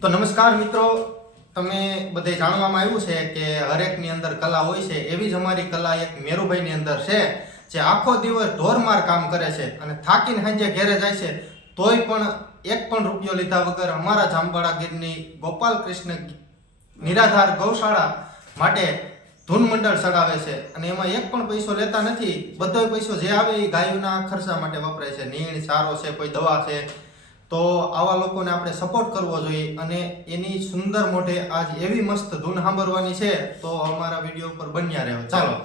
તો નમસ્કાર મિત્રો, તમે બધે જાણવામાં આવ્યું છે કે હરેકની અંદર કલા હોય છે, એવી જ અમારી કલા એક મેરુભાઈની અંદર છે, જે આખો દિવસ ઢોરમાર કામ કરે છે અને થાકીને સાંજે ઘેરે જાય છે, તોય પણ એક પણ રૂપિયો લીધા વગર અમારા જામવાડા ગીરની ગોપાલ કૃષ્ણ નિરાધાર ગૌશાળા માટે ધૂન મંડળ ચડાવે છે અને એમાં એક પણ પૈસો લેતા નથી. બધો પૈસો જે આવે એ ગાયોના ખર્ચા માટે વપરાય છે. નીણ, ચારો છે, કોઈ દવા છે. તો આવા લોકોને આપણે સપોર્ટ કરવો જોઈએ અને એની સુંદર મોઢે આજ એવી મસ્ત ધૂન સાંભળવાની છે, તો અમારા વિડીયો ઉપર બન્યા રહેવો. ચાલો.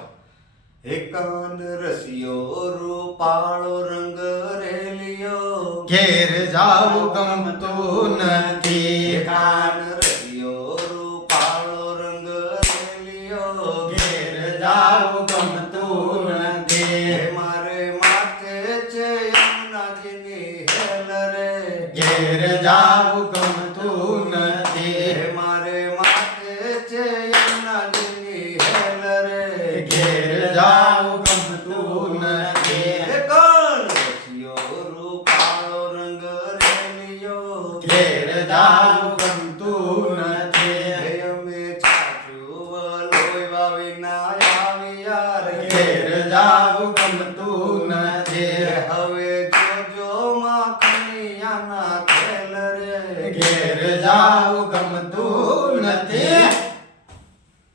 એકાન રસિયો રૂપાળો રંગ રેલિયો ઘેર જાવું ગમતું નથી. એકાન રસિયો રૂપાળો રંગ રેલિયો ઘેર જાવું ગમતું નથી. મારે માથે છે યમુનાજીની હેલ રે ઘેર જાવું ગમતું નથી. મારે માથે છે યમુનાજીની હેલ રે ઘેર જાવું ગમતું નથી. એકાન રસિયો રૂપાળો રંગ રેલિયો ઘેર જાવું ગમતું નથી. અમે છાજું લોહી વાવીના આવ્યા રે ઘેર જાવું ગમતું નથી. હવે જોજો માખણિયાના ખેલ રે ઘેર જાવું ગમતું નથી.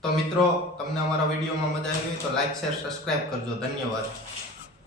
તો મિત્રો, તમને અમારા વિડીયોમાં મજા આવી હોય તો લાઈક, શેર, સબસ્ક્રાઇબ કરજો. ધન્યવાદ.